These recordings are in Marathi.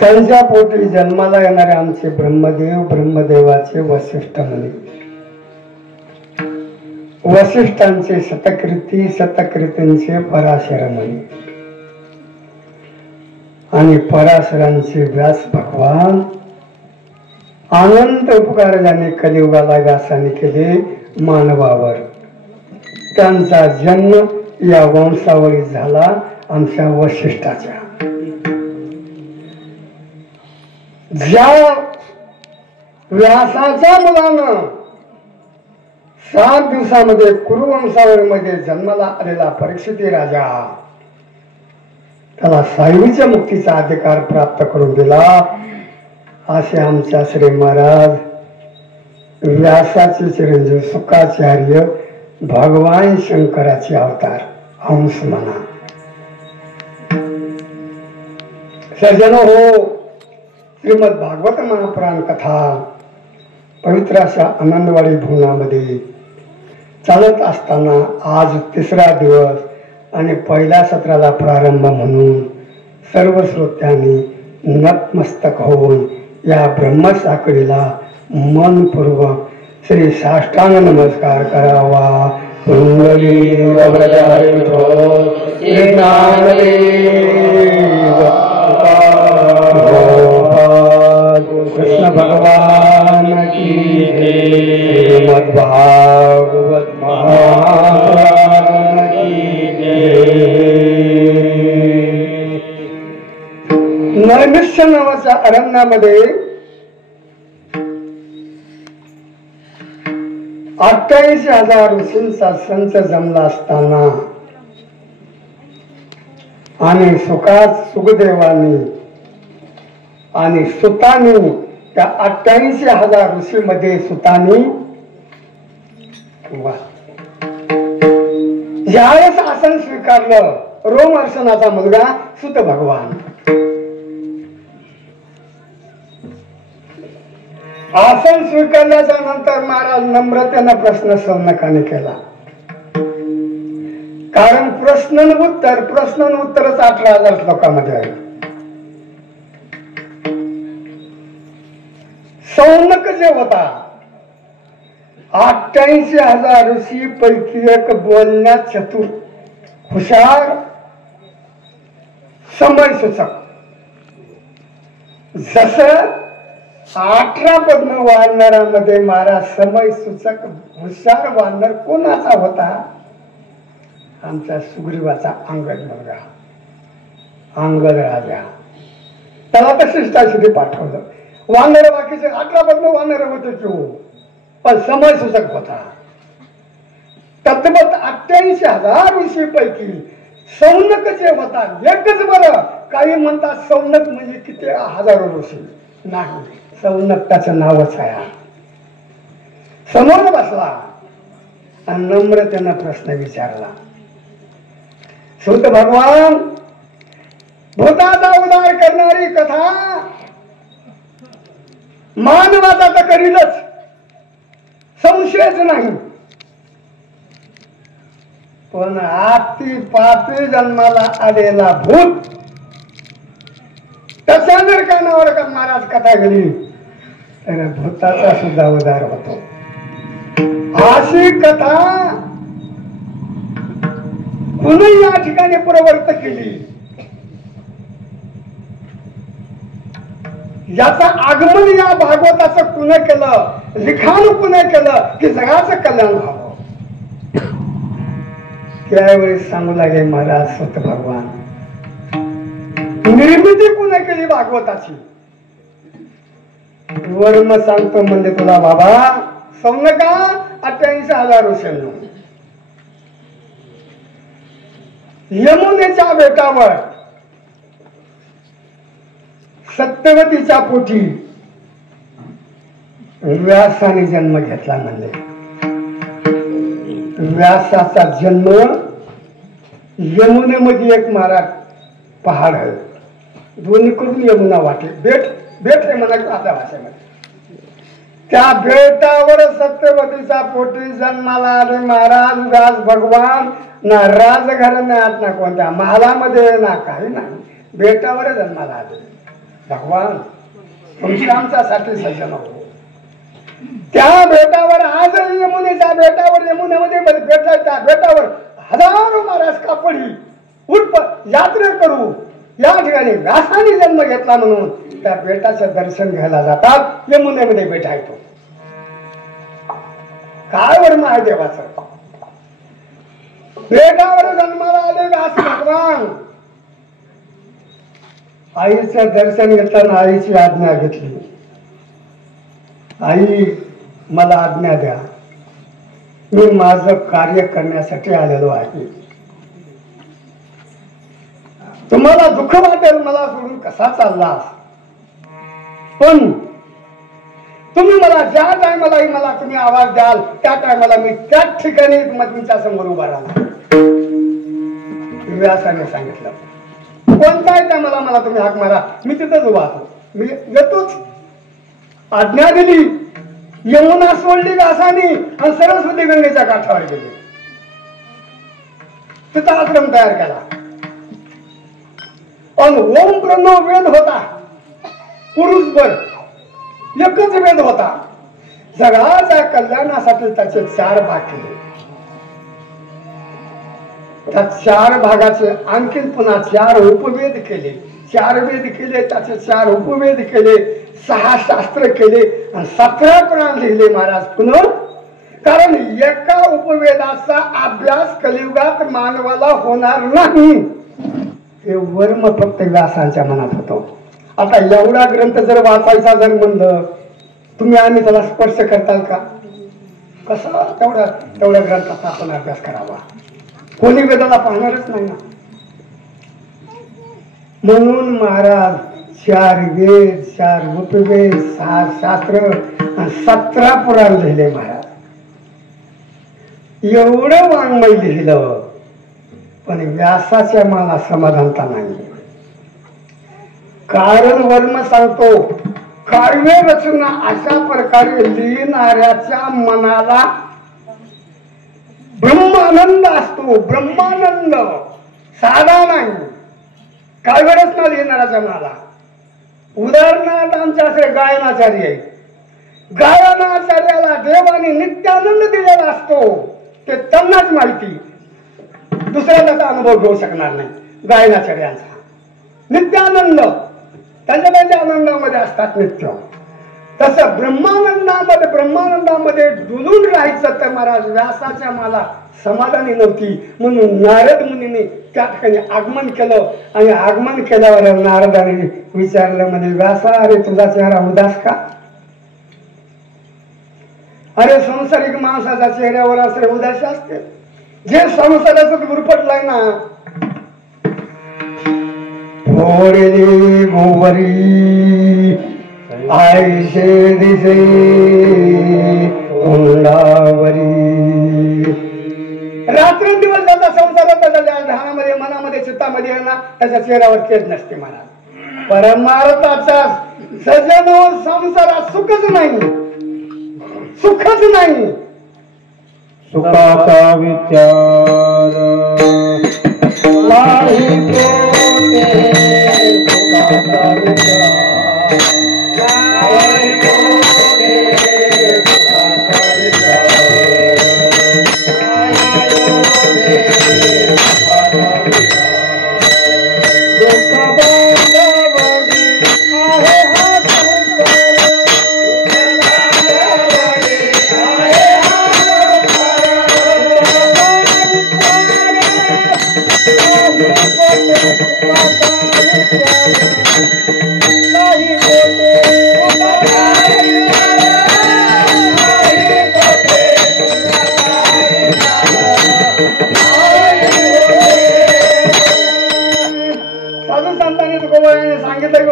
त्यांच्या पोटी जन्माला येणारे आमचे ब्रह्मदेव ब्रह्मदेवाचे वसिष्ठ म्हणे. वसिष्ठांचे शतकृती शतकृतींचे पराशर म्हणे आणि पराशरांचे व्यास भगवान. अनंत उपकार ज्याने कलियुगाला व्यासाने केले मानवावर. त्यांचा जन्म या वंशावळीत झाला आमच्या वसिष्ठाच्या. ज्या व्यासाच्या मुलानं 7 दिवसामध्ये कुरुवंशावळीमध्ये जन्माला आलेला परीक्षिती राजा त्याला सायुज्य मुक्तीचा अधिकार प्राप्त करून दिला. असे आमच्या श्री महाराज व्यासाचे चिरंजीव शुकाचार्य भगवान शंकराचे अवतार अंश म्हणा. सज्जन हो, श्रीमद भागवत महापुराण कथा पवित्र अशा आनंदवाडी भुवनामध्ये चालत असताना आज 3रा दिवस आणि पहिल्या सत्राला प्रारंभ म्हणून सर्व श्रोत्यांनी नतमस्तक होऊन या ब्रह्मसाखळीला मनपूर्वक श्री साष्टांग नमस्कार करावा. कृष्ण भगवान की श्रीमद् भागवत महापुराण की नैमिष्य नावाच्या अरण्यामध्ये 88,000 ऋषींचा संच जमला असताना आणि सुखदेवानी आणि सुतानी त्या 88,000 ऋषी मध्ये सुतानी ज्यावेळेस आसन स्वीकारलं रोमहर्षणाचा मुलगा सुत भगवान. आसन स्वीकारल्याच्या नंतर महाराज नम्रतेनं प्रश्न सौनकाने केला. कारण प्रश्न उत्तरच 18,000 श्लोकामध्ये आहे. सौनक जे होता 88,000 ऋषी पैकी एक बोलण्यात चतुर हुशार समय सूचक. जस 18 पद्म वानरामध्ये महाराज समय सूचक हुशार वानर कोणाचा होता? आमचा सुग्रीवाचा अंगद मुलगा अंगद राजा. त्याला तर शिष्टाशिटी पाठवलं. वानर बाकीचे 18 पद्म वानर होते तो, पण समय सूचक होता. तद्वत 88,000 ऋषी पैकी सौनक जे होता एकच. बरं, काही म्हणतात सौनक म्हणजे किती हजारो ऋषी. नाही, सौनक त्याचं नावच आहे. समोर बसला आणि नम्रतेनं प्रश्न विचारला. सुत भगवान, भूताचा उद्धार करणारी कथा मानवाचा तर करीलच, संशयच नाही. पण आती पापी जन्माला आलेला भूत त्याच्या जर कानावर का महाराज कथा गेली तर भूताचा सुद्धा उद्धार होतो. अशी कथा कुणी या ठिकाणी प्रवर्त केली. याचं आगमन या भागवताचं कुणी केलं, लिखाण कुणी केलं की जगाचं कल्याण व्हावं. त्यावेळी सांगू लागे महाराज सुत भगवान, निर्मिती कुणी केली भागवताची? वर्म सांगतो म्हणजे तुला बाबा सौनका 88,000 ऋषींनो यमुनेच्या बेटावर सत्यवतीच्या पोटी व्यासाने जन्म घेतला. म्हणजे व्यासाचा जन्म यमुनेमध्ये एक महाराज पहाड आहे, दोन्हीकडून यमुना वाटे. बेट आहे म्हणा आपल्या भाषेमध्ये. त्या बेटावर सत्यवतीचा पोटी जन्माला आले महाराज. व्यास भगवान ना राजघराण्यात ना कोणत्या महालामध्ये ना काही नाही, बेटावर जन्माला आले भगवान. तुमची आमच्यासाठी सज्जन हो. त्या बेटावर आज यमुनेच्या बेटावर, यमुनेमध्ये भेटला त्या बेटावर हजारो महाराज कापडी उठ यात्रा करू या ठिकाणी व्यासाने जन्म घेतला म्हणून त्या बेटाचं दर्शन घ्यायला जातात. यमुनेमध्ये बेटा येतो. काय वर्म आहे देवाचं. बेटावर जन्माला आले व्यास भगवान. आईचं दर्शन घेताना आईची आज्ञा घेतली. आई मला आज्ञा द्या, मी माझं कार्य करण्यासाठी आलेलो आहे. तुम्हाला दुःख वाटेल मला सोडून कसा चाललास, पण तुम्ही मला ज्या टायमालाही मला तुम्ही आवाज द्याल त्या टायमाला मी त्याच ठिकाणी तुमच्या समोर उभा राहणार. व्यासाने सांगितलं कोणताही टायमाला मला तुम्ही हाक मारा, मी तिथंच उभा असतो, मी येतोच. आज्ञा दिली. यमुना सोडली व्यासाने आणि सरस्वती गंगेच्या काठावर गेली. तिथं आश्रम तयार केला. आणि ओम प्रणव वेद होता, पुरुषभर एकच वेद होता. जगाच्या कल्याणासाठी त्याचे 4 भाग केले. त्या 4 भागाचे आणखी पुन्हा 4 उपवेद केले. 4 वेद केले, त्याचे 4 उपवेद केले, 6 शास्त्र केले आणि 17 पुराण लिहिले महाराज पुन्हा. कारण एका उपवेदाचा अभ्यास कलियुगात मानवाला होणार नाही हे वर्म फक्त व्यासांच्या मनात होतो. आता एवढा ग्रंथ जर वाचायचा जर म्हणलं तुम्ही आम्ही त्याला स्पर्श करताल का? कसा तेवढ्या ग्रंथाचा आपण अभ्यास करावा? कोणी वेदाला पाहणारच नाही ना. म्हणून महाराज 4 वेद, 4 उपवेद, 6 शास्त्र आणि 17 पुराण लिहिले महाराज. एवढं वाङ्मय लिहिलं पण व्यासाच्या मला समाधानता नाही. कारण वर्म सांगतो काव्य रचना अशा प्रकारे लिहिणाऱ्याच्या मनाला ब्रह्मानंद असतो. ब्रह्मानंद साधा नाही. काव्य रचना लिहिणाऱ्याच्या मनाला. उदाहरणार्थ आमच्या असे गायनाचार्य आहेत. गायनाचार्याला देवाने नित्यानंद दिलेला असतो ते त्यांनाच माहिती. दुसऱ्या त्याचा अनुभव घेऊ शकणार नाही. गायनाचार्यांचा नित्यानंद त्यांच्या आनंदामध्ये असतात नित्य. तसं ब्रह्मानंदामध्ये डुलून राहायचं तर महाराज व्यासाच्या मला समाधानी नव्हती. म्हणून नारद मुनीने त्या ठिकाणी आगमन केलं आणि आगमन केल्यावर नारदाने विचारलं म्हणजे व्यासा अरे तुझा चेहरा उदास का? अरे संसारिक माणसाच्या चेहऱ्यावर असे उदासी असते. जे संसाराचं गुरफटलाय ना गोवरी आयशे दिसे तोंडावरी. रात्रंदिवस त्याचा संसारात त्याच्या ध्यानामध्ये मनामध्ये चित्तामध्ये ना त्याच्या चेहऱ्यावर केस नसते महाराज. परमार्थाचा सजन संसारात सुखच नाही, सुखच नाही. सुखाचा विचार नाही सुखाचा विचार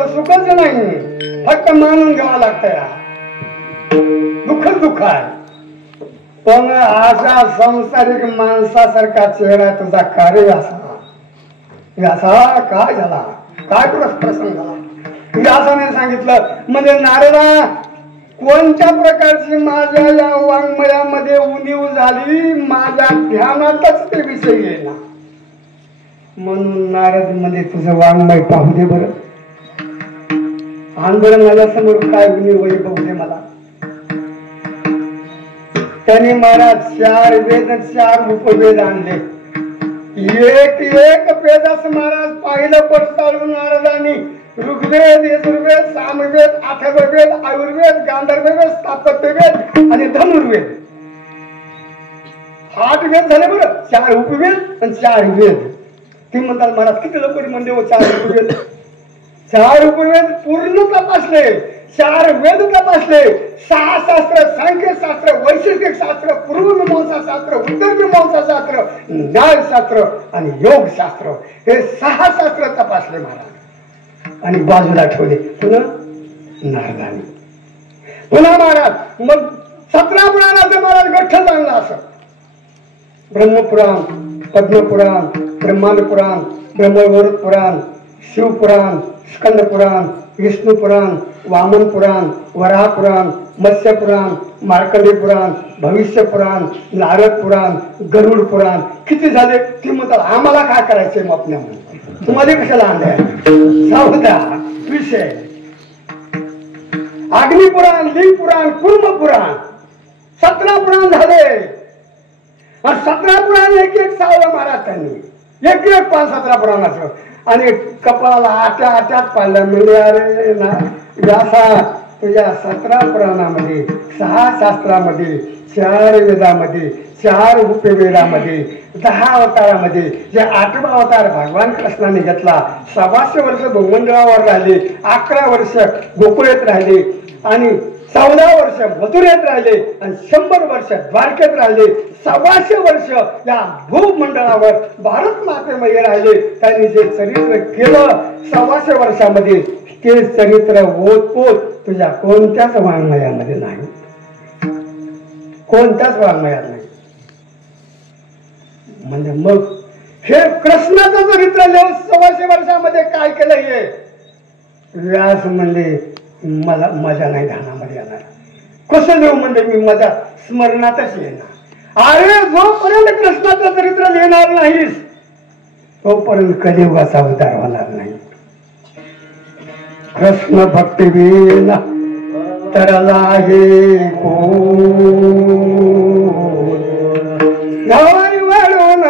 सुखच नाही, फक्त मानून घ्यावं लागतं. दुःखच दुःख आहे. पण अशा संसारिक माणसासारखा चेहरा तुझा कार्य व्यासा काय झाला, काय प्रसंग झाला? व्यासाने सांगितलं म्हणजे नारदा कोणत्या प्रकारची माझ्या या वाङ्मयामध्ये उणीव झाली, माझ्या ध्यानातच ते विषय येईना. म्हणून नारद मध्ये तुझं वाङ्मय पाहू दे बरं. आंदोलन माझ्या समोर काय उणीव होईल बघू दे मला. त्यांनी महाराज 4 वेद 4 उपवेद आणले. एक एक वेदास महाराज पाहिलं पडताळून नारदांनी. ऋग्वेद, यजुर्वेद, सामवेद, अथर्ववेद, आयुर्वेद, गांधर्ववेद, स्थापत्यवेद आणि धनुर्वेद 8 वेद झाले बरं. 4 उपवेद आणि 4 वेद. ते म्हणतात महाराज किती लवकर म्हणले हो 4 उपवेद. 4 उपवेद पूर्ण तपासले, 4 वेद तपासले, 6 शास्त्र, सांख्यशास्त्र, वैशेषिक शास्त्र, पूर्वमीमांसा शास्त्र, उत्तरमीमांसा शास्त्र, न्यायशास्त्र आणि योगशास्त्र हे 6 शास्त्र तपासले महाराज आणि बाजूला ठेवले. पुन्हा नारदानी पुन्हा महाराज मग 17 पुराणाचं महाराज गठ्ठ चांगला असं. ब्रह्मपुराण, पद्मपुराण, ब्रह्मांड पुराण, ब्रह्मवरुड पुराण, शिवपुराण, स्कंद पुराण, विष्णू पुराण, वामन पुराण, वराह पुराण, मत्स्य पुराण, मार्कंडेय पुराण, भविष्य पुराण, नारद पुराण, गरुड पुराण किती झाले. ती म्हणतात आम्हाला काय करायचंय मग आपल्यामध्ये, तुम्हाला कशाला आणलंय. सावधा विषय. अग्निपुराण, लिंग पुराण, कुर्म पुराण 17 पुराण झाले. 17 पुराण एक एक सावलं महाराज त्यांनी एक एक 17 पुराणाचं. आणि कपाळाला आट्यात पाडलं. म्हणजे अरे ना व्यासा तुझ्या 17 पुराणामध्ये, 6 शास्त्रामध्ये, 4 वेदामध्ये, 4 उपवेदामध्ये, 10 अवतारामध्ये जे 8वा अवतार भगवान कृष्णाने घेतला. 1500 वर्ष भूमंडळावर राहिले, 11 वर्ष गोकुळेत राहिले आणि 14 वर्ष मथुरेत राहिले आणि 100 वर्ष द्वारकेत राहिले. 1500 वर्ष या भूमंडळावर भारत मातेमध्ये राहिले. त्यांनी जे चरित्र केलं 1500 वर्षामध्ये ते चरित्र ओतपोत तुझ्या कोणत्याच वाङ्मयामध्ये नाही, कोणत्याच वाङ्मयात नाही. म्हणजे मग हे कृष्णाचं चरित्र लिहून 1500 वर्षामध्ये काय केलं. हे व्यास म्हणजे मला मजा नाही ध्यानामध्ये येणार. कसं लिहू म्हणजे मी माझ्या स्मरणातच येणार. अरे जोपर्यंत कृष्णाचं चरित्र लिहिणार नाहीस तोपर्यंत कलियुगाचा उद्धार होणार नाही. कृष्ण भक्ती विना तरला हे कोण गावारी वाढून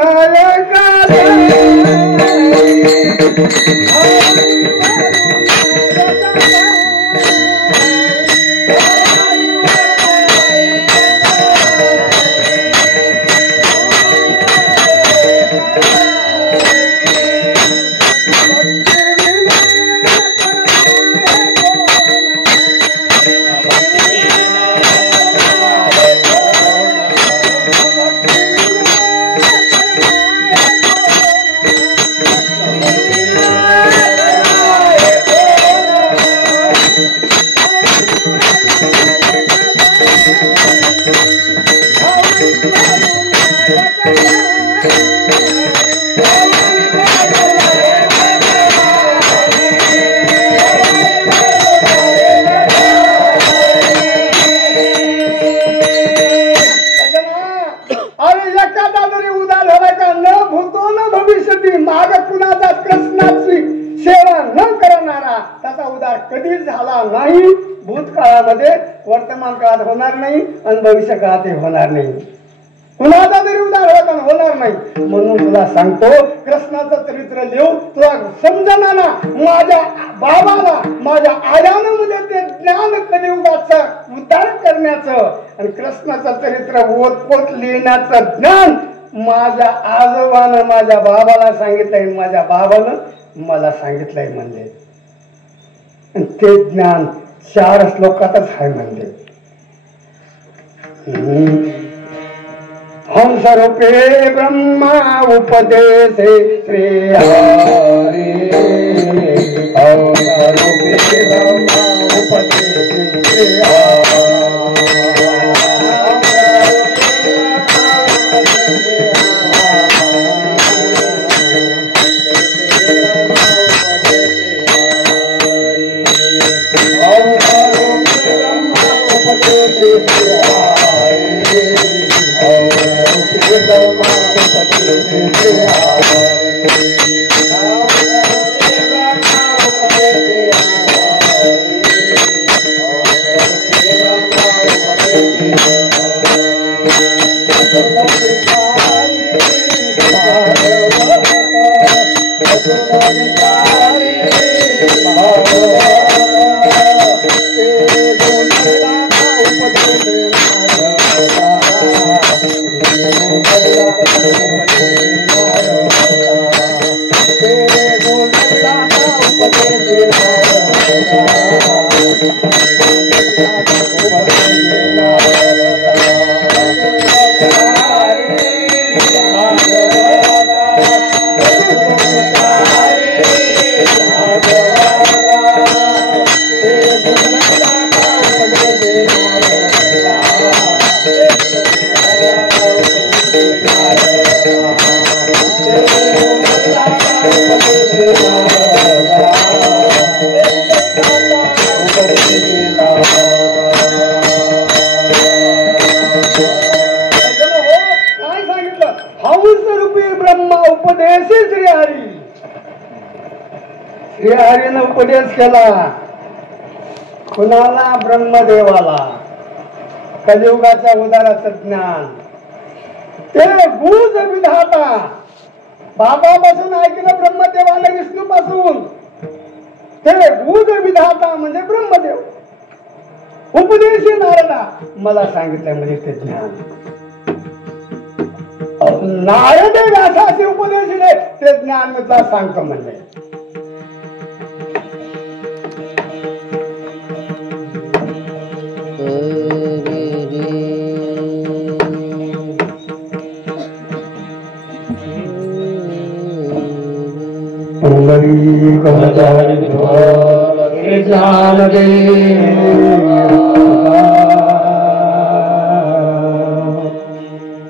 कधीच झाला नाही. भूतकाळामध्ये, वर्तमान काळात होणार नाही आणि भविष्य काळात होणार नाही. कुणाचा तरी उदाहरण होणार नाही. म्हणून तुला सांगतो कृष्णाचं चरित्र लिहू तुला समजणार ना. माझ्या बाबाला, माझ्या आयानामध्ये ते ज्ञान कलियुगाचं उद्धार करण्याचं आणि कृष्णाचं चरित्र ओतपोत लिहिण्याचं ज्ञान माझ्या आजोबानं माझ्या बाबाला सांगितलंय, माझ्या बाबानं मला सांगितलंय. म्हणजे ते ज्ञान 4 श्लोकातच आहे. म्हणजे हंस रूपे ब्रह्मा उपदेशे श्री हरि. हंस रूपे ब्रह्मा उपदेशे श्री हरि. श्रीहरीनं उपदेश केला कुणाला? ब्रह्मदेवाला. कलियुगाच्या उदाराचं ज्ञान ते गुज विधाता. बाबापासून ऐकलं ब्रह्मदेवाला, विष्णू पासून ते गुज विधाता म्हणजे ब्रह्मदेव. उपदेशी नारदा मला सांगितलं म्हणजे ते ज्ञान. नारद व्यासाचे उपदेश ते ज्ञान मी तुला सांगतो म्हणजे.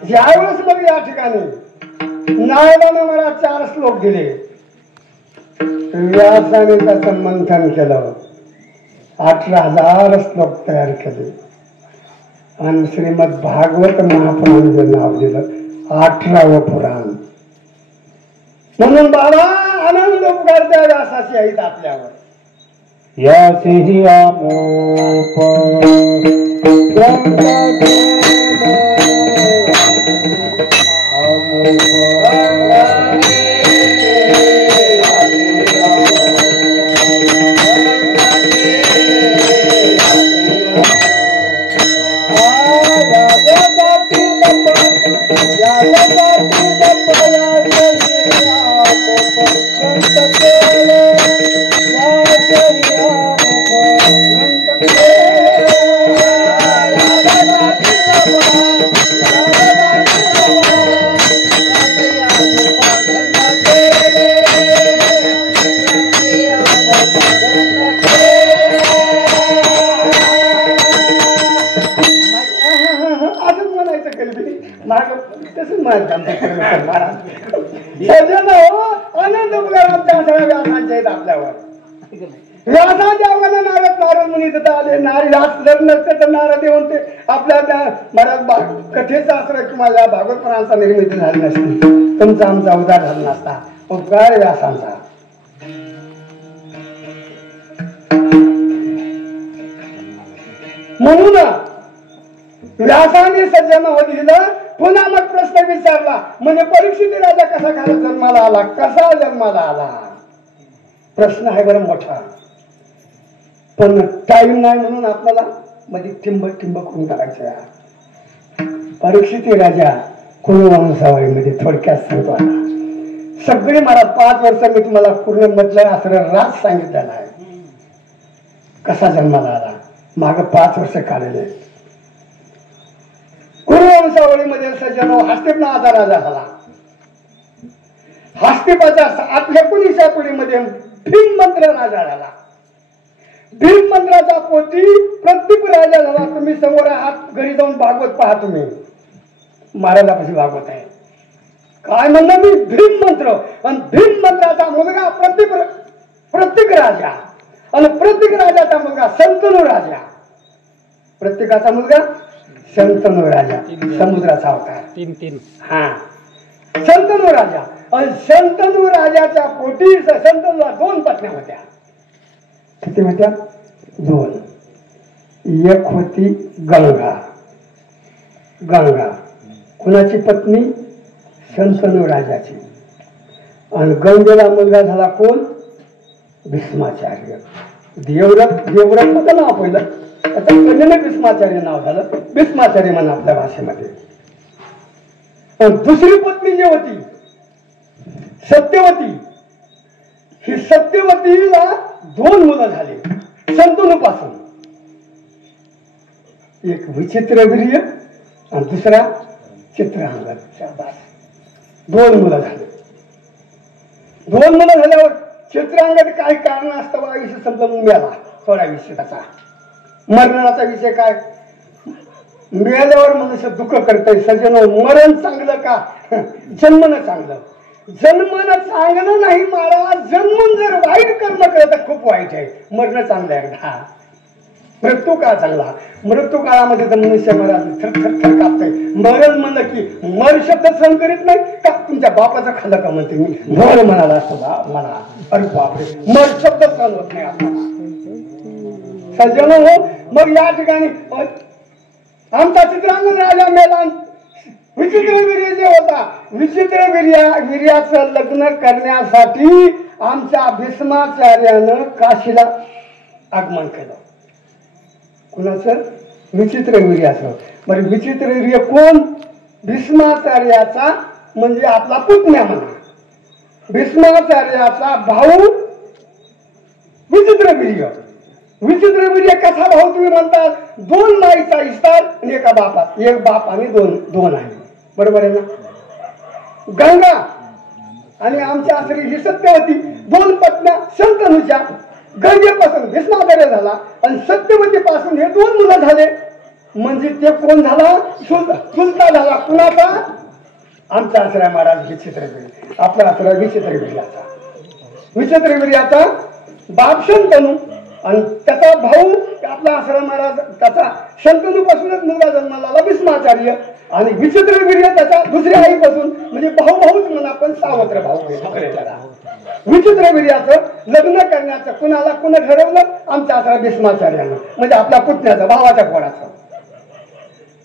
ज्यावेळेस मग या ठिकाणी नारदाने मला 4 श्लोक दिले. व्यासाने त्याचं मंथन केलं. 18,000 श्लोक तयार केले आणि श्रीमद भागवत महापुराण नाव दिलं 18वं पुराण. म्हणून बाबा आनंद उपकार त्या व्यासाची आहेत आपल्यावर. यासी आमोप आनंद आपल्यावर. व्यासाच्या अवघाने नारद मुनी तिथं आले. नारद जर नसते तर नारद येऊन ते आपल्या त्या महाराज कथेचा आश्रय किंवा या भागवतपणाचा निर्मिती झाली नसती. तुमचा आमचा उद्धार झाला नसता. उपकार व्यासांचा. म्हणून व्यासाने सज्जन होत दिलं. पुन्हा मग प्रश्न विचारला म्हणजे परीक्षित राजा कसा काय जन्माला आला, कसा जन्माला आला. प्रश्न आहे बरं मोठा, पण टाइम नाही म्हणून आपल्याला मध्ये ठिंबक करून करायचं. परीक्षित राजा कुरुवंशावळीमध्ये थोडक्यात सांगतो आता. सगळे मला 5 वर्ष मी तुम्हाला पूर्ण मधलं असं राज सांगितलेला आहे. कसा जन्माला आला, माग 5 वर्ष काढले. कुरुवंशावळीमध्ये सज्जन हस्तिप नावाचा राजा झाला. हस्तिपाच्या 19व्या पिढीमध्ये भीममंत्र राजा झाला. भीममंत्राचा पोटी प्रत्येक राजा झाला. तुम्ही समोर आहात, घरी जाऊन भागवत पहा. तुम्ही महाराजापाशी भागवत आहे. काय म्हणलं मी? भीममंत्र. आणि भीममंत्राचा मुलगा प्रत्येक राजा, आणि प्रत्येक राजाचा मुलगा शंतनू राजा. प्रत्येकाचा मुलगा शंतनू राजा, समुद्राचा अवतार. 3 हा शंतनू राजा. आणि शंतनू राजाच्या पोटी शंतनूला 2 पत्न्या होत्या. किती होत्या? 2. एक होती गंगा. कुणाची पत्नी? शंतनू राजाची. आणि गंगेला मुलगा झाला कोण? भीष्माचार्य. देवव्रत होतं नाव पहिलं, आता कन्येने भीष्माचार्य नाव झालं. भीष्माचार्य म्हणा आपल्या भाषेमध्ये. दुसरी पत्नी जी होती सत्यवती, ही सत्यवतीला 2 मुलं झाले शंतनूपासून. एक विचित्रवीर्य आणि दुसरा चित्रांगद. 2 मुलं झाले. 2 मुलं झाल्यावर चित्रांगद काय कारण असतं बघा, विषय समजून मिळाला. थोडा विषय त्याचा मरणाचा विषय काय? मिळाल्यावर मनुष्य दुःख करतोय. सज्जन, मरण चांगलं का जन्मनं चांगलं? जन्मनं चांगलं नाही महाराज. जन्मून जर वाईट कर्म केलं तर खूप वाईट आहे. मरण चांगलं आहे एकदा. मृत्यू काळ चांगला. मृत्यू काळामध्ये तर मनुष्य महाराज थर कापतोय. मरण म्हणलं की मर शब्द सहन करीत नाही का? तुमच्या बापाचं खाल्लं का म्हणते मी मर म्हणाला असतो मला. अरे बापरे, मर शब्द सहन होत नाही आपल्याला. सज्जन हो, मग या ठिकाणी आमचा चित्रांगद राजा मेला. विचित्रवीर्य जे होता, विचित्रवीर्याचं लग्न करण्यासाठी आमच्या भीष्माचार्यानं काशीला आगमन केलं. कुणाचं? विचित्रवीर्याचं. बरं, विचित्रवीर्य कोण? भीष्माचार्याचा म्हणजे आपला पुतण्या म्हणा. भीष्माचार्याचा भाऊ विचित्रवीर्य. विचित्रवीर्य कसा भाऊ तुम्ही म्हणतात? 2 माईचा इस्तार आणि एका बापात. एक बाप आणि दोन आहे. बरोबर आहे ना? गंगा आणि आमच्या आश्री ही सत्यवती, 2 पत्न्या शंतनूच्या. गंगेपासून भीष्माचार्य झाला आणि सत्यवती पासून हे 2 मुलं झाले. म्हणजे ते कोण झाला? चुलता झाला. कुणाचा? आमचा आश्रय महाराज विचित्रवीर्य. आपला आश्रय विचित्रवीर्याचा. विचित्रवीर्याचा बाप शंतनू आणि त्याचा भाऊ आपला आश्रय महाराज. त्याचा शंतनू पासूनच मुलगा जन्माला आला भीष्माचार्य. आणि विचित्रवीर्य त्याच्या दुसऱ्या आईपासून, म्हणजे भाऊच म्हणा, पण सावत्र भाऊ. विचित्रवीर्याचं लग्न करण्याचं कुण ठरवलं? आमच्या आश्रय भीष्माचार्यानं, म्हणजे आपल्या पुतण्याचं, भावाच्या पोराचं.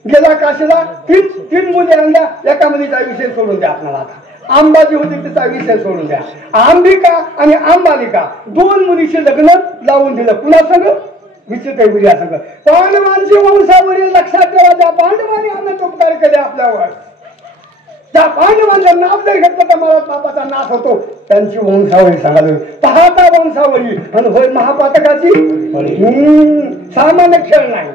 गेला काशीला. 3 मुली आणल्या. एका मुलीचा विषय सोडून द्या आपल्याला. आता अंबाजी होती, तिचा विषय सोडून द्या. अंबिका आणि अंबालिका 2 मुलीचे लग्न लावून दिलं. कुणा संग? विचित्रवीर्या संग. पांडवांची वंशावळी लक्षात ठेवा. ज्या पांडवांनी अनेक उपकार केले आपल्यावर, त्या पांडवांचं नाव जर घेतलं तर मला पापाचा नाश होतो. त्यांची वंशावळी सांगावी. पाहता वंशावळी आणि होय महापातकाची. सामान्य खेळ नाही.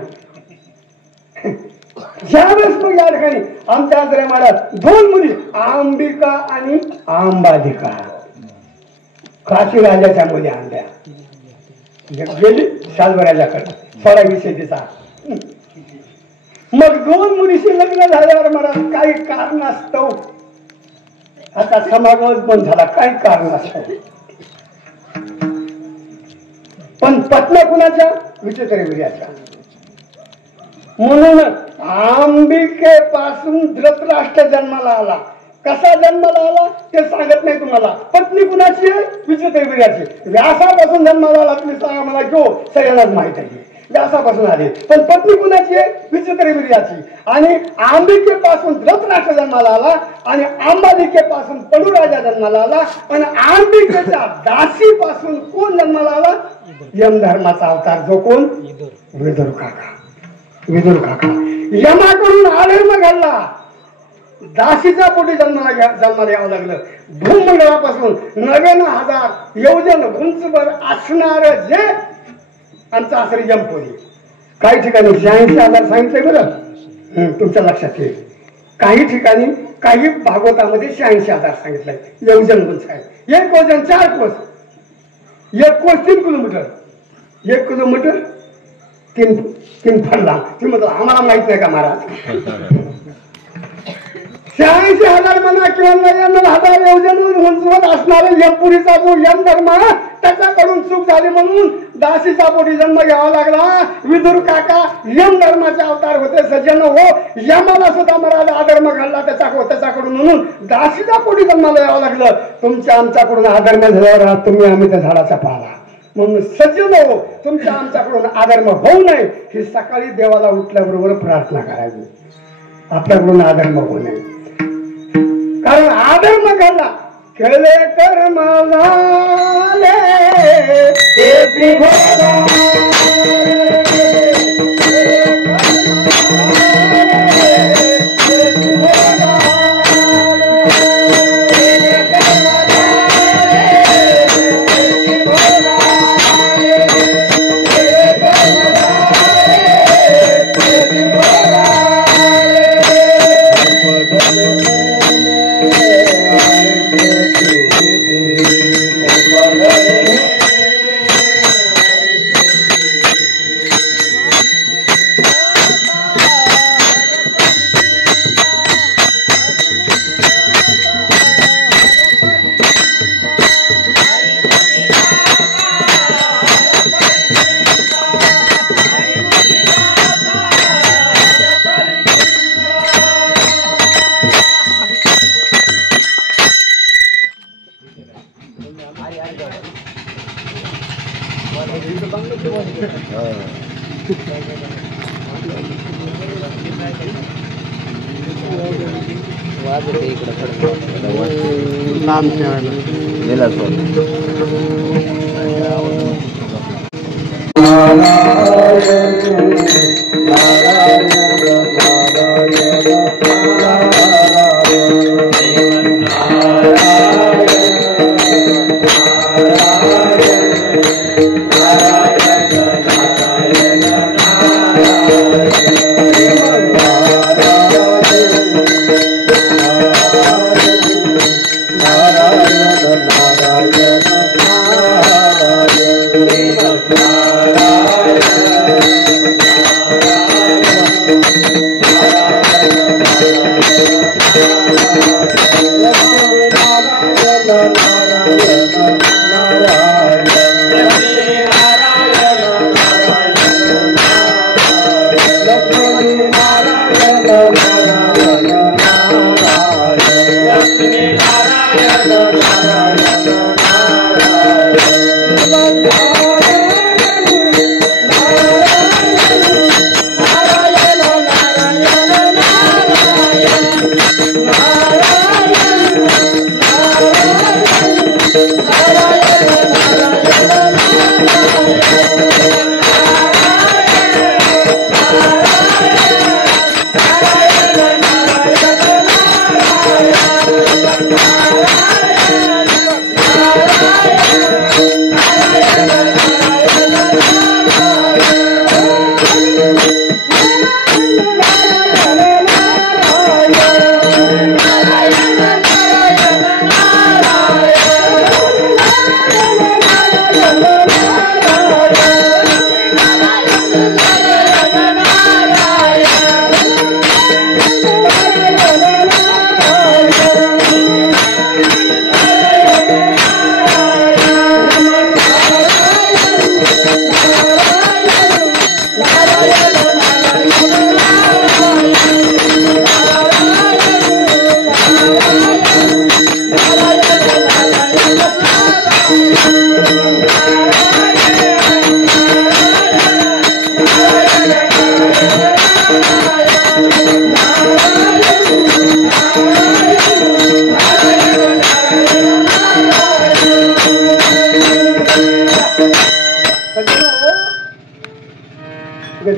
ज्यावेळेस मग या ठिकाणी आमच्या आश्रय महाराज 2 मुली अंबिका आणि अंबालिका काशी राजाच्या मुली आणल्या. गेली शालवराजाकडे. सोळा विषय तिचा. मग 2 मुलीशी लग्न झाल्यावर महाराज काही कारण असतं. आता समागमच बंद झाला. काही कारण असतं. पण पत्न्या कुणाच्या? विचित्रवीर्याच्या. म्हणून अंबिकेपासून धृतराष्ट्र जन्माला आला. कसा जन्माला आला ते सांगत नाही तुम्हाला. पत्नी कुणाची आहे? विचित्रवीर्याची. व्यासापासून जन्माला आला. तुम्ही सांगा मला, जो सगळ्यांनाच माहित आहे. व्यासापासून आले. पण पत्नी कुणाची आहे? विचित्रवीर्याची. आणि अंबिकेपासून धृतराष्ट्र जन्माला आला आणि अंबालिकेपासून पडूराजा जन्माला आला आणि अंबिकेच्या दासीपासून कोण जन्माला आला? यमधर्माचा अवतार. जो कोण? विदुर काका. विदुर काका यमाकडून आधर्म घडला. दासीचा पोटी जन्माला यावं लागलं. भूमंडळापासून 99,000 योजन उंचवर असणार जे आमचं आश्रय जमपोली. काही ठिकाणी 86,000 सांगितलंय बरं, तुमच्या लक्षात येईल. काही ठिकाणी काही भागवतामध्ये 86,000 सांगितलंय. योजन उंच आहे. 1 योजन 4 कोस. 1 कोस 3 किलोमीटर. 1 किलोमीटर 3 फरला. तुम्ही म्हणतो आम्हाला माहित नाही का महाराज? 86,000 म्हणा किंवा 99,000 योजन उंचवत असणारा यमपुरीचा जो यम धर्म त्याच्याकडून चूक झाली म्हणून दासीचा पोटी जन्म घ्यावा लागला. विदुर काका यम धर्माचे अवतार होते. सज्जन हो, यमाला सुद्धा महाराज अधर्म घडला त्याच्याकडून म्हणून दासीचा पोटी जन्माला यावं लागलं. तुमच्या आमच्याकडून अधर्म झाल्यावर तुम्ही आम्ही त्या झाडाचा पाला. म्हणून सज्जन हो, तुमच्या आमच्याकडून अधर्म होऊ नये ही सकाळी देवाला उठल्याबरोबर प्रार्थना करावी. आपल्याकडून अधर्म होऊ नये. कारण अधर्म घडला केले कर्म झाले ते त्रिभुवन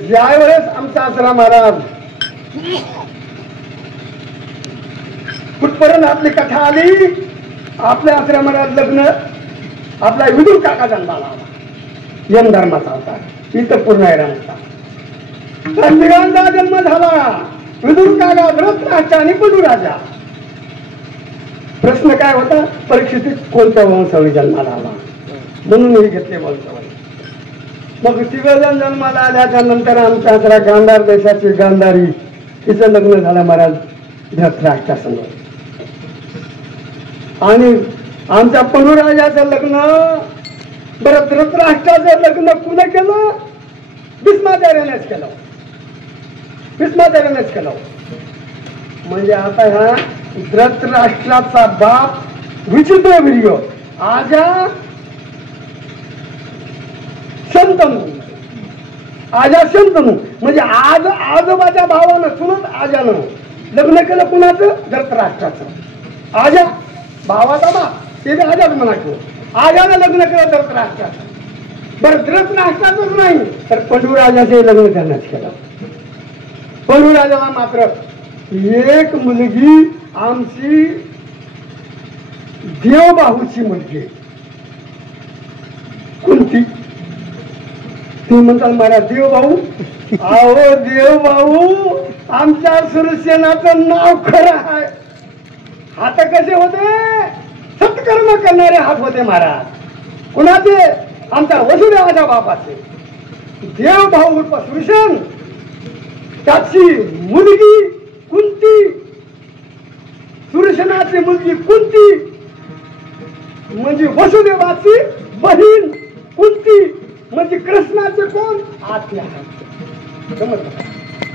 ज्यावेळेस आमचा आसरा महाराज कुठपर्यंत आपली कथा आली, आपल्या आसरा महाराज लग्न आपला विदुर काका जन्माला आला, यम धर्माचा होता, इथं पूर्ण होता. तिघांचा जन्म झाला, विदुर काका, धृतराष्ट्र आणि पदू राजा. प्रश्न काय होता, परीक्षित कोणत्या वंशावळी जन्माला आला, म्हणून हे घेतले वंशावळी. मग तिघजण जन्माला आल्याच्या नंतर आमच्या आसरा गांधार देशाची गांधारी, तिचं लग्न झालं महाराज धृतराष्ट्रा संग. आणि आमच्या पनुराजाचं लग्न, बरं धृतराष्ट्राचं लग्न कुणा केलं? भीष्माचार्यानेच केलं, भीष्माचार्यानेच केलं. म्हणजे आता ह्या धृतराष्ट्राचा बाप विचित्र वीर्य आजा शंतनू, आजा शंतनू, म्हणजे आज आजोबाच्या भावानं चुलत आजानं लग्न केलं कुणाचं? धृतराष्ट्राचं. आजा भावाचा बाप ते बी आजाद म्हणायचो. आजानं लग्न केलं धृतराष्ट्राचं. बरं धृतराष्ट्राचंच नाही तर पंडूराजाचे लग्न त्यांनाच केलं. पंडूराजाला मात्र एक मुलगी आमची देवबाहूची मुलगी कोणती ती म्हणतात मला देवभाऊ. अहो देवभाऊ आमच्या सुरसेनाचं नाव खरं आहे. हात कसे होते सत्कर्म करणारे हात होते महाराज. कुणाचे आमच्या वसुदेवाच्या बापाचे. देवभाऊ उर्फ सुरसेन त्याची मुलगी कुंती सुरसेनाची मुलगी कुंती म्हणजे वसुदेवाची बहीण कुंती म्हणजे कृष्णाचे कोण आत्या.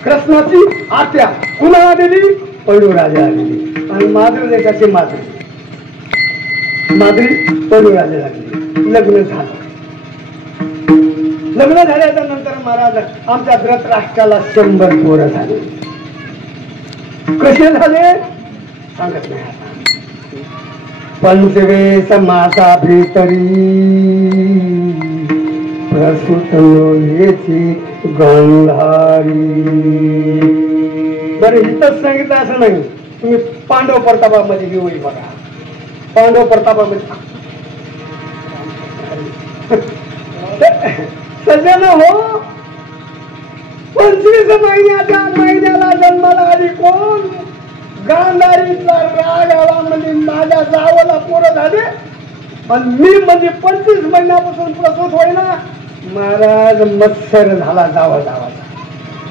कृष्णाची आत्या कुणाला दिली पंडूराजा दिली आणि माधुरी देशाची माधुरी पंडूराजाला दिली. लग्न झालं. लग्न झाल्याच्या नंतर महाराज आमच्या धृतराष्ट्राला 100 पोरं झाले. कसे झाले सांगत नाही आता. पंचवेश मासा भीतरी प्रसूत लोहेची गंधारी. बरं इथंच सांगितलं असं नाही. तुम्ही पांडव प्रतापामध्ये घेऊ बघा. पांडव प्रतापामध्ये सज्जन हो 25 महिन्याला जन्माला आली कोण गांधारीतला राग आला म्हणजे माझ्या जावाला पोरं झाले आणि मी म्हणजे 25 महिन्यापासून प्रसूत होईना. महाराज मत्सर झाला जावाचा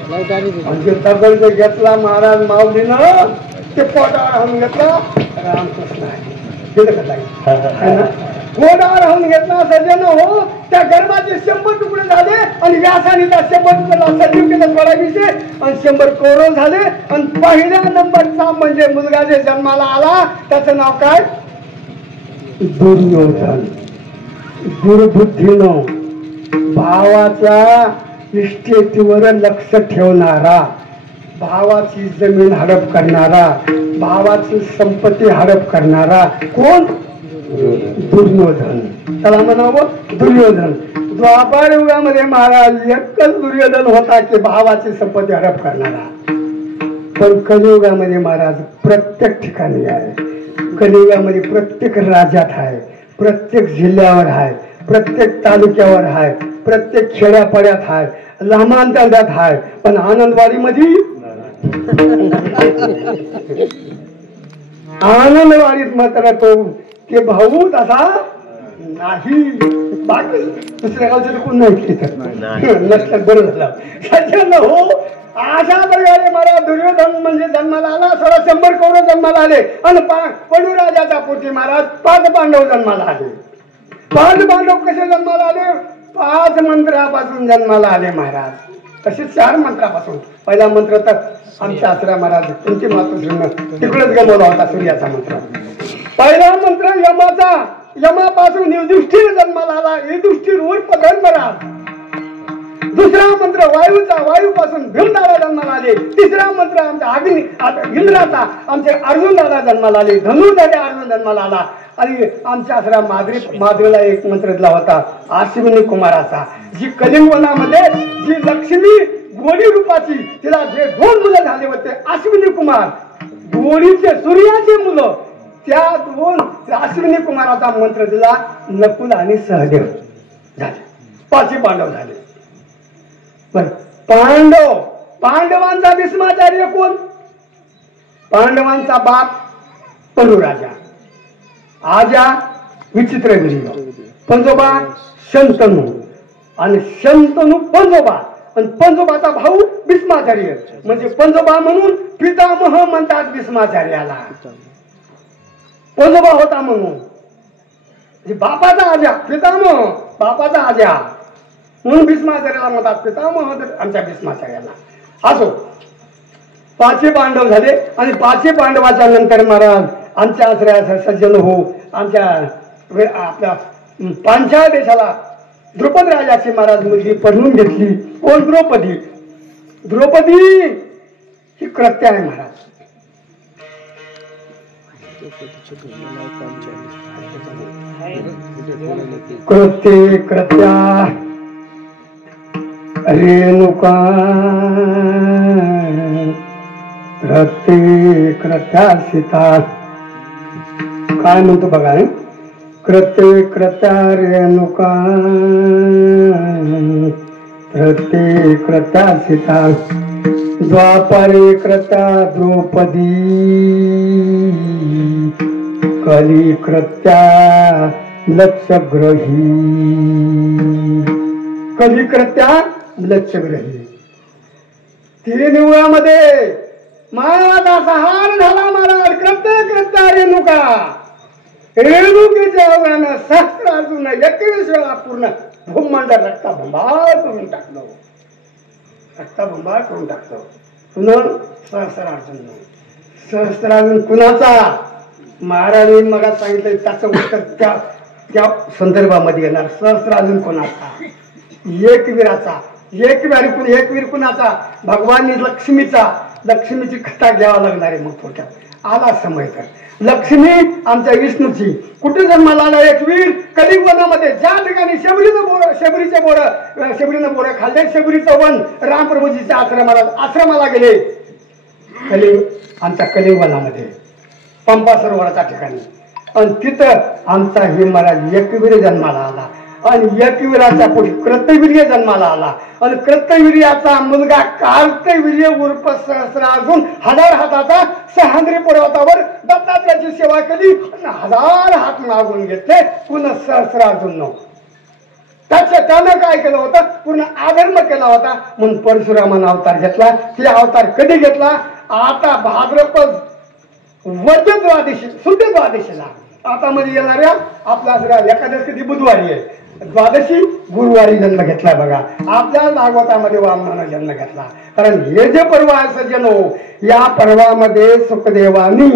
म्हणजे दगड घेतला महाराज माऊलीनं ते पोटावर हाणून घेतला. रामकृष्ण पोटावर हाणून घेतला. सज्जन हो त्या गर्भाचे 100 तुकडे झाले आणि व्यासाने त्या 100 तुकड्याला सजीव केलं 12 आणि 100 कौरव झाले. आणि पहिल्या नंबरचा म्हणजे मुलगा जे जन्माला आला त्याचं नाव काय दुर्योधन. दुर्बुद्धीनं भावाच्या इष्टेतीवर लक्ष ठेवणारा, भावाची जमीन हडप करणारा, भावाची संपत्ती हडप करणारा कोण दुर्योधन. त्याला म्हणावं दुर्योधन. द्वापार युगामध्ये महाराज एकच दुर्योधन होता की भावाची संपत्ती हडप करणारा. पण कलियुगामध्ये महाराज प्रत्येक ठिकाणी आहे. कलियुगामध्ये प्रत्येक राज्यात आहे, प्रत्येक जिल्ह्यावर आहे, प्रत्येक तालुक्यावर आहे, प्रत्येक खेड्यापाड्यात आहे, लहानतांड्यात आहे. पण आनंदवाडीमध्ये आनंदवाडीत मात्र तो ते भाऊ तसा नाही. बाकी दुसऱ्या गावचं कोण नाही लक्षात बरं झालं. सज्जन हो अशा प्रकारे मला दुर्योधन म्हणजे जन्माला आला. 100 कौरव जन्माला आले आणि पंडूराजाच्या पोटी महाराज 5 पांडव जन्माला आले. 5 पांडव कसे जन्माला आले 5 मंत्रापासून जन्माला आले महाराज. तसे 4 मंत्रापासून. पहिला मंत्र तर आमच्या आसरा महाराज तुमची मातृश्रीनं तिकडेच गमवला होता सूर्याचा मंत्र. पहिला मंत्र यमाचा. यमापासून युधिष्ठिर जन्माला आला. युधिष्ठिर उर्फ धर्मराज. दुसरा मंत्र वायूचा. वायूपासून भीमदादा जन्माला आले. तिसरा मंत्र आमच्या अग्नी इंद्राचा. आमचे अर्जुन दादा जन्माला आले. धनुर्धारी अर्जुन जन्माला आला. आणि आमच्या आसरा माधवीला एक मंत्र दिला होता अश्विनी कुमाराचा. जी कलिंगवनामध्ये जी लक्ष्मी गोडी रूपाची तिला जे 2 मुलं झाले होते अश्विनी कुमार गोडीचे सूर्याचे मुलं त्या 2 अश्विनी कुमाराचा मंत्र दिला. नकुल आणि सहदेव झाले. 5 पांडव झाले. बर पांडवांचा भीष्माचार्य कोण. पांडवांचा बाप पंडूराजा. आजा विचित्रवीर्य. पंजोबा शंतनू आणि शंतनू पंजोबा आणि पंजोबाचा भाऊ भीष्माचार्य. म्हणजे पंजोबा म्हणून पितामह म्हणतात भीष्माचार्याला. पंजोबा होता म्हणून बापाचा आजा पितामह बापाचा आजा म्हणून भीष्माचार्याला म्हणतात पितामह आमच्या भीष्माचार्याला. असो 5 पांडव झाले आणि 5 पांडवाच्या नंतर महाराज आमच्या आश्रया सज्जन हो आमच्या आपल्या पांचाळ देशाला द्रुपद राजाची महाराज मुलगी पढून घेतली. कोण द्रौपदी. द्रौपदी ही कृत्य आहे महाराज. कृते कृत्या रेणुका कृते कृत्या सीता काय म्हणतो बघा. कृते कृत्या रेणुका कृते कृत्या सीता द्वापरे कृत्या द्रौपदी कली कृत्या लक्षग्रही कली कृत्या लक्षग्रही. 3 वेळामध्ये महाराजाचा संहार झाला. महाराज कृत्य कृत्या रेणुका रेणुकीच्या ओघानं सहस्रार्जुन 21 वेळा पूर्ण भूमंड रक्ताभंबाळ करून टाकलो. रक्ताभंबाळ करून टाकलो. म्हणून सहस्रार्जुन कुणाचा? महाराजांनी मग सांगितलं त्याचं उत्तर त्या संदर्भामध्ये येणार. सहस्रार्जुन कोणाचा? एकवीराचा. एकवीर कुणाचा? भगवान लक्ष्मीचा. लक्ष्मीची कथा घ्यावा लागणार आहे. मग थोडक्यात आला समय तर लक्ष्मी आमच्या विष्णूची कुठे जन्माला आला? एकवीर कलियुगामध्ये ज्या ठिकाणी शबरीनं बोरं खाल्ले. शबरीचं वन रामप्रभूजीच्या आश्रमाला गेले. आमच्या कलियुगामध्ये पंपा सरोवराच्या ठिकाणी. आणि तिथं आमचा हे महाराज एकवीर जन्माला आला. आणि एकवीराच्या पुढे कृतवीर्य जन्माला आला. आणि कृतवीर्याचा मुलगा कार्तवीर्य उर्फ सहस्रार्जुन 1000 हाताचा सह्याद्री पर्वतावर दत्तात्र्याची सेवा केली. 1000 हात मागून घेतले. पुन्हा सहस्रार्जुन त्यानं काय केलं होतं? पूर्ण आधर्म केला होता. म्हणून परशुरामानं अवतार घेतला. ते अवतार कधी घेतला? आता भाद्रपद वद्य द्वादशी शुद्ध द्वादशीला आता मध्ये येणाऱ्या आपल्या एकादशी कधी बुधवारी आहे. द्वादशी गुरुवारी जन्म घेतलाय बघा. आपल्या भागवतामध्ये वामनानं जन्म घेतला. कारण हे जे पर्व आहे सज्जनो, या पर्वामध्ये सुखदेवानी,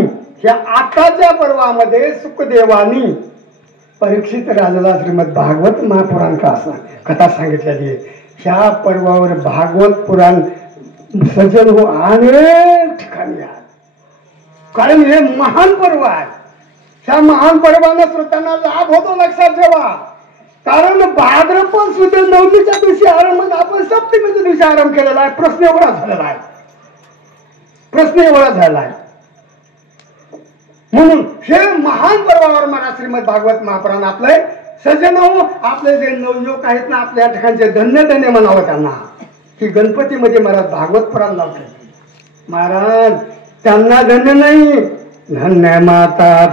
या आताच्या पर्वामध्ये सुखदेवानी परीक्षित राजाला श्रीमद भागवत महापुराण कथा सांगितलेली आहे. ह्या पर्वावर भागवत पुराण सज्जन हो अनेक ठिकाणी आहे. कारण हे महान पर्व आहे. ह्या महान पर्वाने श्रोत्यांना लाभ होतो. लक्षात ठेवा. कारण भाद्रपद सुद्धा 9मीच्या दिवशी आरंभ, आपण सप्तमीच्या दिवशी आरंभ केलेला आहे. प्रश्न एवढा झालेला आहे. म्हणून हे महान पर्वावर मला श्रीमद भागवत महापुराण आपले सज्जन हो, आपले जे नवयुवक आहेत ना, आपल्या ठिकाणचे धन्य धन्य म्हणावं त्यांना. की गणपतीमध्ये महाराज भागवत पुराण लावते. महाराज त्यांना धन्य नाही, धन्य माता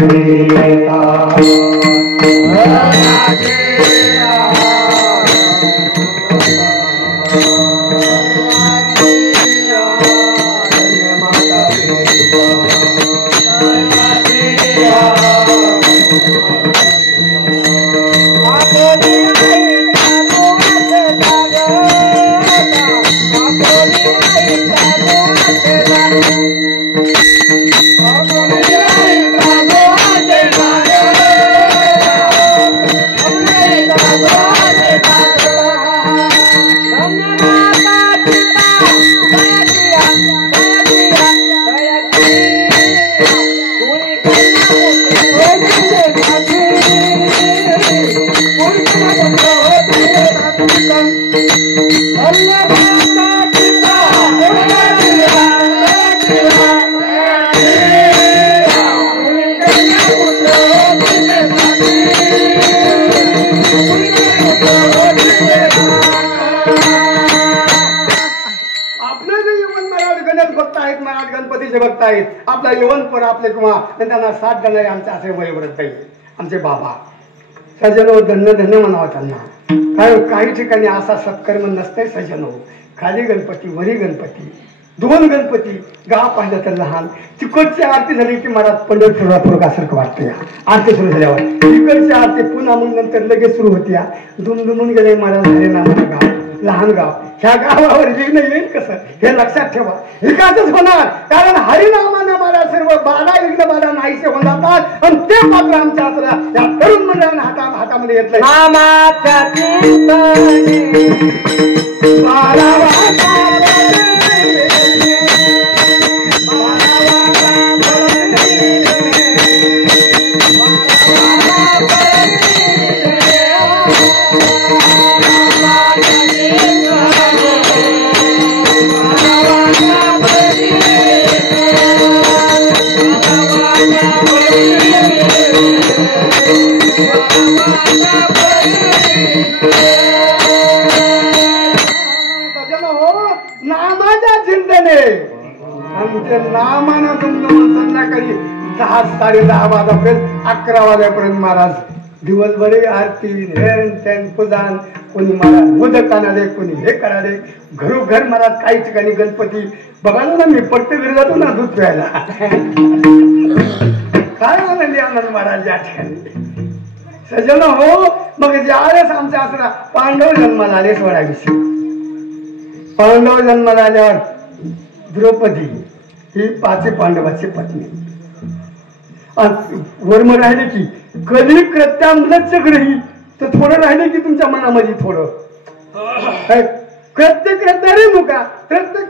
भक्त आहेत. आपला यवनपर आपले किंवा त्यांना साथ देणारे आमचे असे वयोवृद्ध आहेत. आमचे बाबा सज्जनो धन्य धन्य म्हणावं त्यांना. कारण काही ठिकाणी असा सत्कर्म नसते सज्जनो. खाली गणपती वरी गणपती 2 गणपती. गाव पाहिलं तर लहान. तिकडची आरती झाली की महाराज पंढरपुरासारखं वाटतं. आरती सुरू झाल्यावर तिकडची आरती पुन्हा मग नंतर लगेच सुरू होती. दुमदुमून गेले महाराज हरिनामाचं गाव, लहान गाव. ह्या गावावर विघ्न येईल कसं हे लक्षात ठेवा. विकासच होणार. कारण हरिनामाने मला सर्व बाधा विघ्न बाधा नाहीसे होणार. आणि ते मात्र आमच्या या तरुण मंडळाने हातामध्ये घेतलंय. नामानं दुमदुमून संध्याकाळी 10 10:30 वाजेपर्यंत 11 वाजेपर्यंत महाराज दिवसभरी आरती हेन त्यान पूजान, कोणी महाराज मोदक आणाले, कोणी हे कराले. घरोघर महाराज काही ठिकाणी गणपती बघायला ना, मी प्रत्येक घरी जातो ना दूध प्यायला. काय आनंदी आनंद महाराज या ठिकाणी सजन हो. मग ज्यावेळेस आमच्या असला पांडव जन्माला आले 16 पांडव जन्माला आल्यावर द्रौपदी ही 5 पांडवाची पत्नी. वर्म राहिले की कधी कृत्यामलच ग्रही, तर थोडं राहिले की तुमच्या मनामध्ये थोडं कृत्य रे मुका कृत्य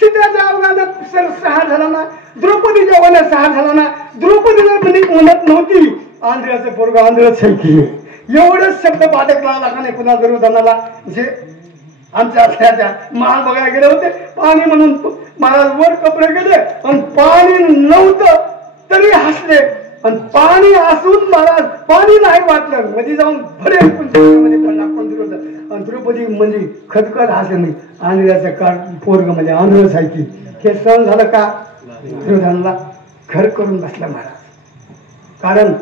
सीताच्या अवघात 6 झाला ना, द्रौपदीच्या वनात 6 झाला ना. द्रौपदीला म्हणत नव्हती आंध्राचं पोरग आंध्रच आहे की, एवढंच शब्द बाधक लागला का नाही पुन्हा दुर्योधनाला. जे आमच्या असल्याच्या महाल बघायला गेले होते, पाणी म्हणून महाराज वर कपडे गेले आणि पाणी नव्हतं तरी हसले, आणि पाणी असून महाराज पाणी नाही वाटलं, मध्ये जाऊन भरे मध्ये पडला पण दुर्योधन. आणि द्रौपदी म्हणजे खदखद हसले नाही. आंध्राचं का पोरग म्हणजे आंध्रच आहे की, हे सहन झालं का दुर्योधनाला. घर करून बसला महाराज. कारण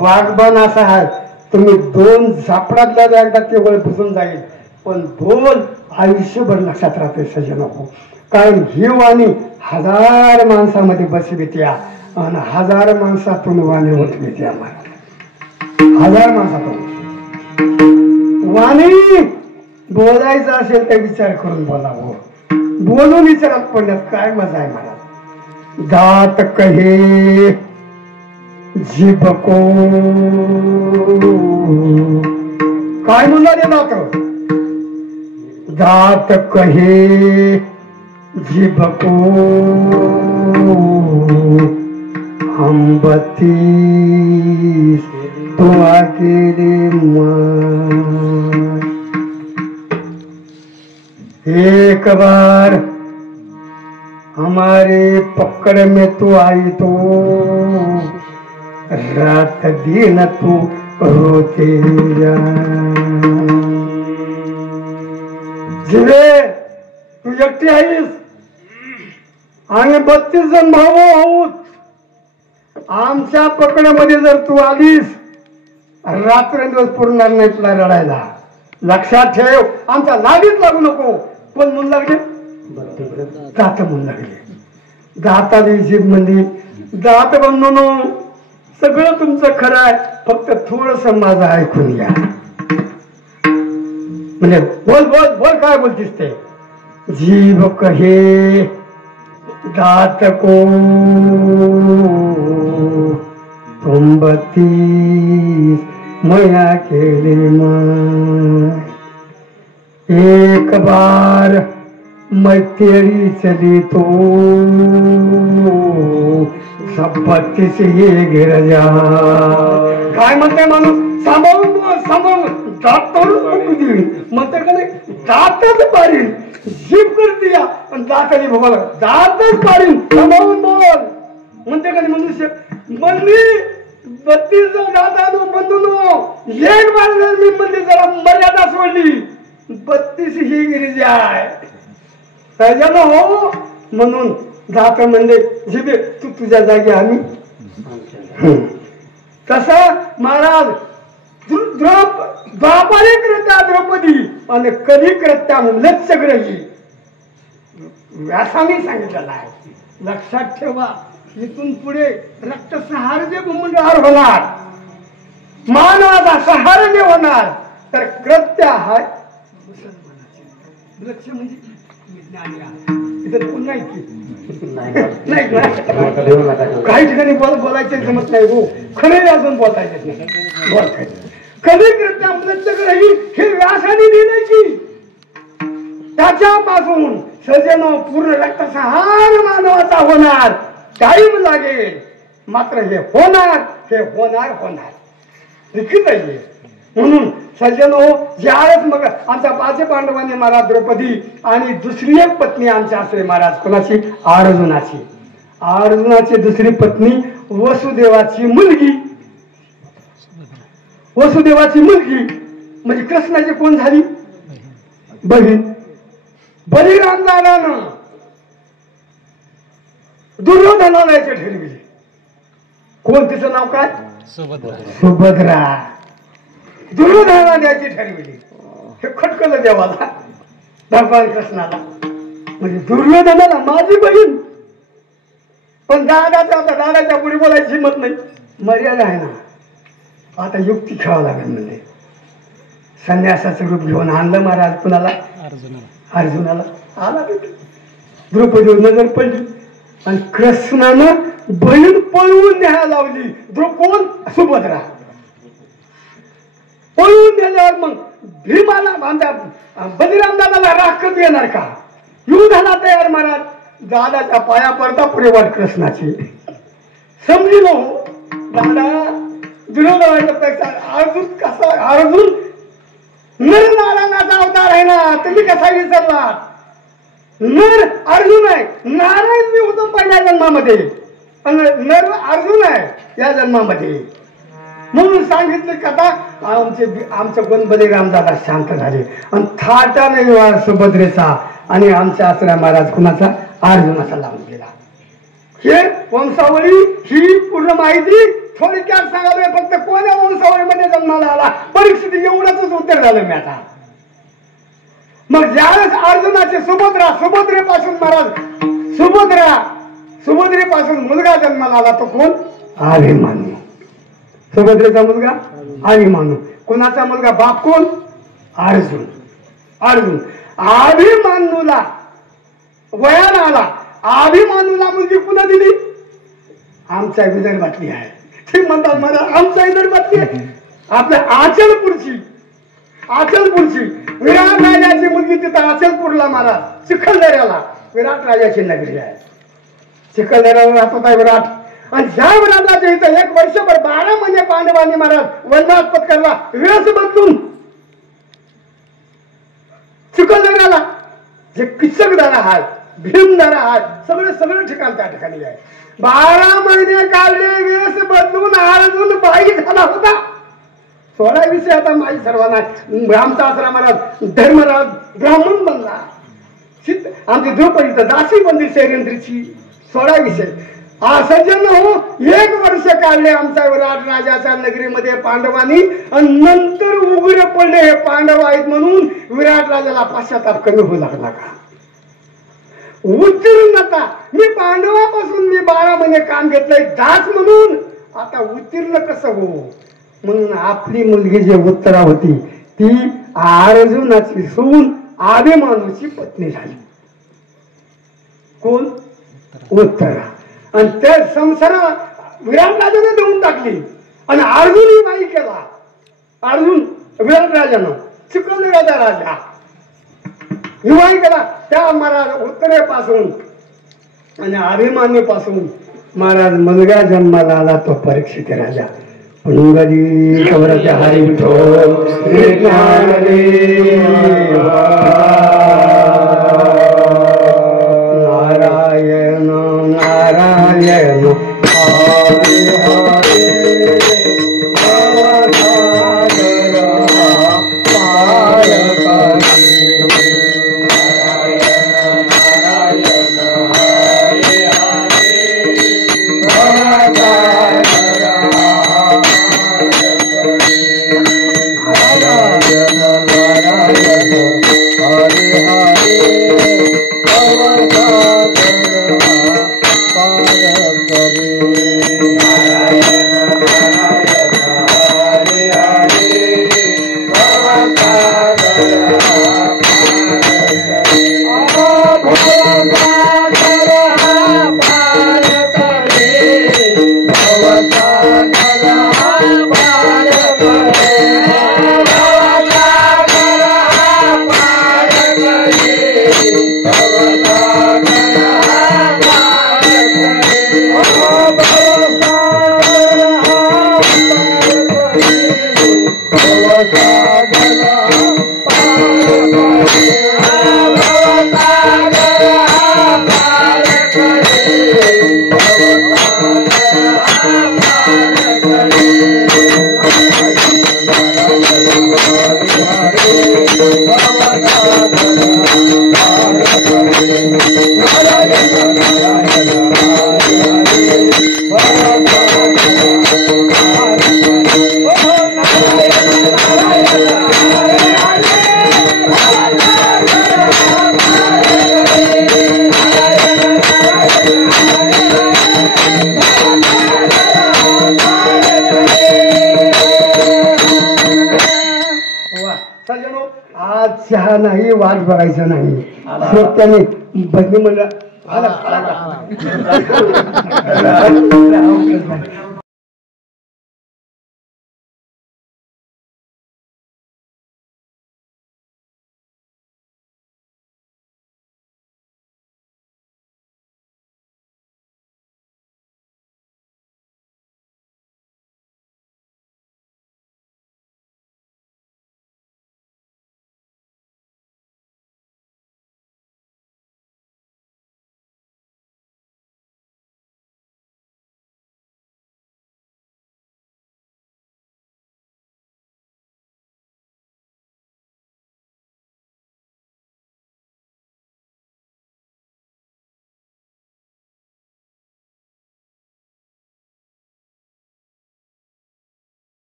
वाघबाण असा आहे, तुम्ही 2 झापडातल्या एकदा केवळ पुसून जाईल, पण 2 आयुष्यभर लक्षात राहते सजन हो. कारण ही वाणी 1000 माणसामध्ये बसवी त्या, आणि 1000 माणसातून वाणी होत त्या मला. 1000 माणसातून वाणी बोलायचं असेल तर विचार करून बोलावं. बोलून विचारात पडल्यात काय मजा आहे मला. दात कहे जीभ को काय म्हणला रे दात. दात कहे जीभ को हम बत्तीस तो अकेले मां. एक बार हमारे पकड़ में तू आई तो रात दिन तू रोते जा. जिरे तू एकटी आहेस, आम्ही 32 जण भाऊ आहोत. आमच्या पकड्यामध्ये जर तू आलीस, रात्रंदिवस पुरणार नाही तुला रडायला. लक्षात ठेव, आमच्या नादीत लागू नको. कोण म्हणून लागले? दात म्हणून लागले. दाताली जीभ म्हणजे दात बंधनो सगळं तुमचं खरं आहे, फक्त थोडस माझं ऐकून घ्या. म्हणजे बोल बोल बोल काय बोलतीस ते. जीभ कहे दात को तुम 32 मया केले मां. एक बार मैं तेरी चली तो सब 32 ये गिर जा. काय म्हणते माणूस, सांभाळून बोल, सांभाळून. दात तोडून म्हणते का नाही, दातच पाडीन. जीभ करते या पण दाताने भोगाला दातच पाडीन, सांभाळून बोल म्हणते का नाही मनुष्य. म्हणली 32 दाता बंधूनो, एक बार मी म्हणजे जरा मर्यादा सोडली. 32 ही गिरिजी आहे त्याच्यानं हो. म्हणून दात म्हणजे जिबे तू तुझ्या जागी आम्ही. तसं महाराज द्वापारी कृत्या द्रौपदी आणि कधी कृत्या लक्षग्रही व्यासाने सांगितलेलं आहे. लक्षात ठेवा, इथून पुढे रक्तसंहार जे भूमंडळावर होणार, मानवाचा सहार जे होणार, तर कृत्य हा लक्ष म्हणजे इथं पुन्हा नाही काही ठिकाणी बोलायचं जमत नाही हो. खरे अजून बोलायचं नाही. बोलतायचं कधी कृत्या लक्षग्रही हे व्यासाने दिले की त्याच्यापासून सजन पूर्ण रक्तसंहार मानवाचा होणार. टाईम लागेल, मात्र हे होणार, हे होणार होणार लिखित आहे. म्हणून सज्जन हो, ज्यावेळेस मग आमच्या 5 पांडवांनी महाराज द्रौपदी आणि दुसरी एक पत्नी आमच्या असते महाराज कोणाची, अर्जुनाची. अर्जुनाची दुसरी पत्नी वसुदेवाची मुलगी. वसुदेवाची मुलगी म्हणजे कृष्णाची कोण झाली, बहीण. बलिराम दादानं दुर्योधनाचे ठरविले. कोण तिचं नाव काय? सुभद्रा. दुर्योधनाला द्यायची ठरविली. हे खटकलं देवाला, भगवान कृष्णाला. म्हणजे दुर्योधनाला माझी बहीण, पण दादाच्या पुढे बोलायची हिंमत नाही. मर्यादा आहे ना. आता युक्ती खेळावं लागेल. म्हणजे संन्यासाचं रूप घेऊन आणलं महाराज. कुणाला? अर्जुनाला. आला तिथे द्रौपदी नजर पडली आणि कृष्णानं बहीण पळवून न्यायला लावली. कोण? सुभद्रा. पळवून नेल्यावर मग भीमाला बलिराम दादाला राखत येणार का? येऊ झाला तयार महाराज. दादाच्या पाया पडता पुढे वाट कृष्णाची. समजी नो दादा दुर्योधनाच्या पेक्षा अर्जुन कसा? अर्जुन नर नारायणाचा अवतार आहे ना. तुम्ही कसा विसरला? नर अर्जुन आहे. नारायण मी होतो पहिल्या जन्मामध्ये, नर अर्जुन आहे या जन्मामध्ये. म्हणून सांगितले कथा. आमचे गुण बलिराम दादा शांत झाले आणि थाटाने विवाह सुभद्रेचा आणि आमच्या आश्रया महाराज कुणाचा? अर्जुनाचा लावून गेला. हे वंशावळी ही पूर्ण माहिती थोडक्यात सांगावे. फक्त कोण्या वंशावळीमध्ये जन्माला आला, परिस्थिती एवढंच उत्तर झालं मी आता. मग ज्यावेळेस अर्जुनाचे सुभद्रेपासून महाराज सुभद्रेपासून मुलगा जन्माला आला तो कोण? अभिमन्यू. सुभद्रेचा मुलगा अभिमन्यू. कोणाचा मुलगा? बाप कोण? अर्जुन. अभिमन्यूला वयाला आला. अभिमन्यूला मुलगी पुन्हा दिली आमच्या विदर्भातली आहे. ते म्हणतात मला आमच्या विदर्भातली आहे, आपल्या अचलपूरची विराट राजाची मुलगी तिथं अचलपूरला महाराज चिखलदऱ्याला विराट राजाची नगरी आहे. चिखलदऱ्याला राहत होता विराट. आणि ज्या विराटाच्या इथं 1 वर्षभर 12 महिने पांडवांनी महाराज वनवास पत्करला. वेस बदलून चिखलदऱ्याला जे किचकदारा आहेत, भीमदारा आहेत, सगळं ठिकाण त्या ठिकाणी आहे. 12 महिने काढले. वेस बदलून अर्जुन बाई झाला होता. 16 विषय आता माहीत सर्वांना. आमचा आसरा महाराज धर्मराज ब्राह्मण बनला. आमची द्रौपदी तर दासी बनली शैलेंद्रीची. 16 विषय. सज्जन हो, 1 वर्ष काढले आमच्या विराट राजाच्या नगरीमध्ये पांडवांनी. आणि नंतर उघडे पडले हे पांडव आहेत म्हणून विराट राजाला पश्चाताप कमी होऊ लागला का? उत्तीर्णता. मी पांडवापासून 12 महिने काम घेतलंय दास म्हणून. आता उत्तीर्ण कसं हो? म्हणून आपली मुलगी जी उत्तरा होती ती अर्जुनाची सून अभिमन्यूची पत्नी झाली. कोण? उत्तरा. आणि त्या संसारा विराट राजाने देऊन टाकली. आणि अर्जुन माई केला. अर्जुन विराट राजानं चिखलदऱ्याचा राजा विवाह केला. त्या महाराज उत्तरेपासून आणि अभिमन्यू पासून महाराज मुलगा जन्माला आला तो परीक्षित राजा. पुंगली कवरच्या हरी विठो नारायण नारायण हरे नारायण नारायण सज्जनो आज चहा नाही वाट बघायचं नाही श्रोत्याने भजनी म्हणलं